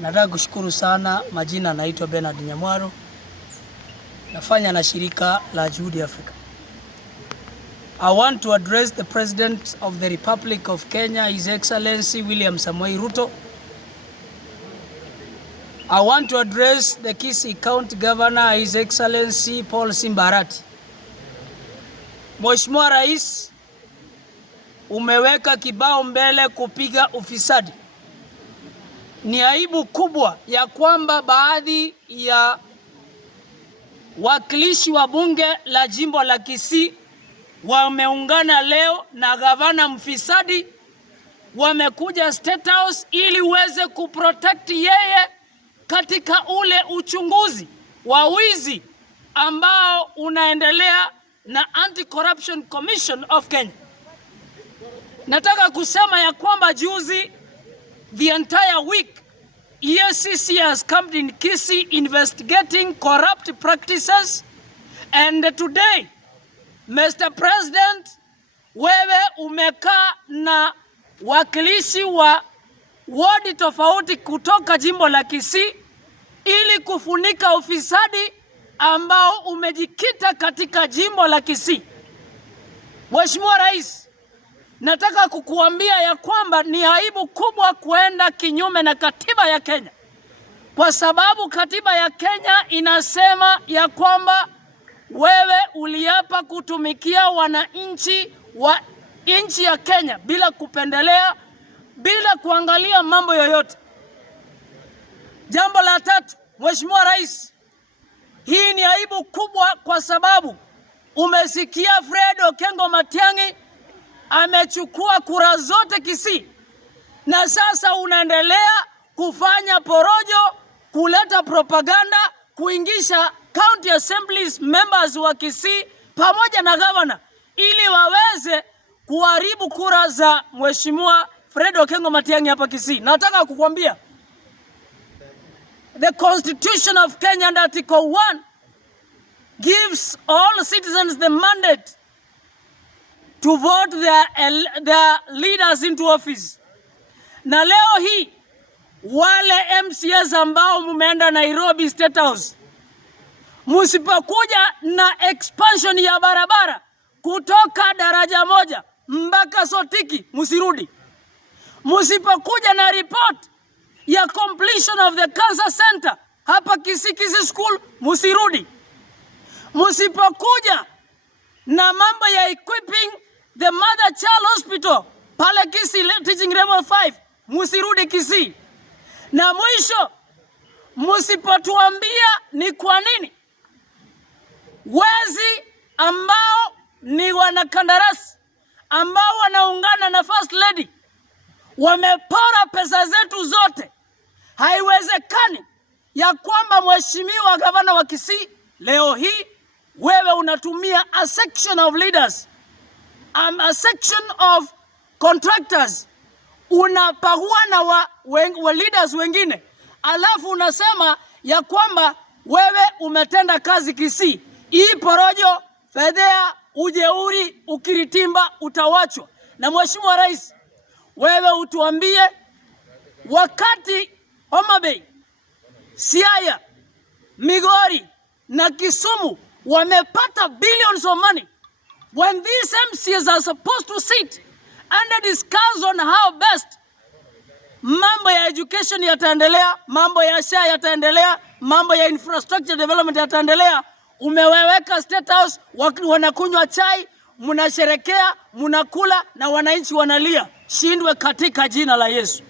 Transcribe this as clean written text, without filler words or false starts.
Nataka kushukuru sana. Majina naitwa Bernard Nyamwaro. Nafanya na shirika la Juhudi Africa. I want to address the President of the Republic of Kenya, His Excellency William Samoei Ruto. I want to address the Kisii County Governor, His Excellency Paul Simba Arati. Mheshimiwa Rais, umeweka kibao mbele kupiga ufisadi. Ni aibu kubwa ya kwamba baadhi ya wakilishi wa bunge la jimbo la Kisii wameungana leo na gavana mfisadi, wamekuja State House ili uweze kuprotect yeye katika ule uchunguzi wa wizi ambao unaendelea na Anti-Corruption Commission of Kenya. Nataka kusema ya kwamba juzi, the entire week, EACC has come in Kisii investigating corrupt practices, and today, Mr. President, wewe umekaa na wakilishi wa wadi tofauti kutoka jimbo la Kisii ili kufunika ufisadi ambao umejikita katika jimbo la Kisii. Mheshimiwa Rais, nataka kukuambia ya kwamba ni aibu kubwa kuenda kinyume na katiba ya Kenya, kwa sababu katiba ya Kenya inasema ya kwamba wewe uliapa kutumikia wananchi wa nchi ya Kenya bila kupendelea, bila kuangalia mambo yoyote. Jambo la tatu, Mheshimiwa Rais, hii ni aibu kubwa kwa sababu umesikia Fred Okengo Matiang'i amechukua kura zote Kisii, na sasa unaendelea kufanya porojo, kuleta propaganda, kuingisha county assemblies members wa Kisii pamoja na governor ili waweze kuharibu kura za Mheshimiwa Fred Okengo Matiang'i hapa Kisii. Nataka kukuambia, the Constitution of Kenya and Article 1 gives all citizens the mandate to vote their leaders into office. Na leo hii wale MCAs ambao mumeenda Nairobi State House, musipokuja na expansion ya barabara kutoka daraja moja mpaka Sotiki, musirudi. Musipokuja na report ya completion of the cancer center hapa Kisii School, musirudi. Musipokuja na mambo ya equipping the Mother Child Hospital pale Kisii teaching level 5, musirudi Kisii. Na mwisho, musipotuambia ni kwa nini wezi ambao ni wanakandarasi ambao wanaungana na First Lady wamepora pesa zetu zote. Haiwezekani ya kwamba Mheshimiwa Gavana wa Kisii, leo hii wewe unatumia a section of leaders, a section of contractors, unapagua na wa leaders wengine, alafu unasema ya kwamba wewe umetenda kazi Kisii. Hii porojo, fedhea, ujeuri, ukiritimba utawachwa. Na Mheshimiwa Rais, wewe utuambie, wakati Homa Bay, Siaya, Migori na Kisumu wamepata billions of money, when these MCAs are supposed to sit and discuss on how best mambo ya education yataendelea, mambo ya SHA yataendelea, mambo ya infrastructure development yataendelea, umeweka State House, wanakunywa chai, mnasherekea, mnakula na wananchi wanalia. Shindwe katika jina la Yesu.